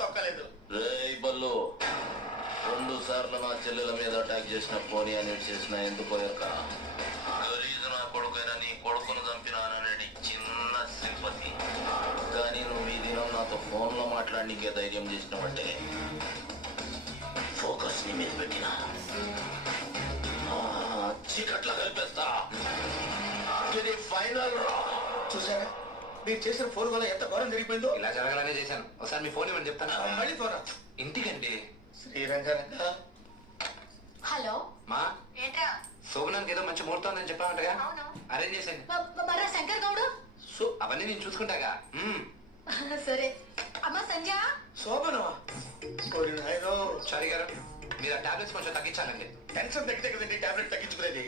తొక్కలేదు. బల్లు 2 సార్లు నా చెల్లెల మీద అటాక్ చేసిన పోనీ అని చేసిన ఎందుకో యొక్క గలీజు నా కొడుకైనా నీ కొడుకును చంపినానని చిన్న సింపతి. కానీ నువ్వు ఈ దినం నాతో ఫోన్లో మాట్లాడనీకే ధైర్యం చేసినావంటే ఫోకస్ నీ మీద పెట్టినా చీకట్లా కలిపేస్తా. ఇది ఫైనల్ రా. చూసారా మీరు చేసిన ఫోన్ వల్ల ఎంత ఘోరం జరిగిపోయిందో. ఇలా జరగాలనే చేశాను. ఒకసారి మీ ఫోన్ ఇవ్వండి చెప్తాను. మళ్ళీ ఫోన్ ఇంటికండి. శ్రీరంగరంగ. హలో మా ఏంట్రా? శోభనానికి ఏదో మంచి ముహూర్తం ఉందని చెప్పామంటగా, అవును. అరేంజ్ చేశాను. మరా శంకర్ గౌడు? అవన్నీ నేను చూసుకుంటాగా. సరే. అమ్మా సంజ. శోభనమా? చారి గారు మీరు ఆ టాబ్లెట్స్ కొంచెం తగ్గించాలండి. టెన్షన్ తగ్గితే కదండి టాబ్లెట్ తగ్గించుకునేది.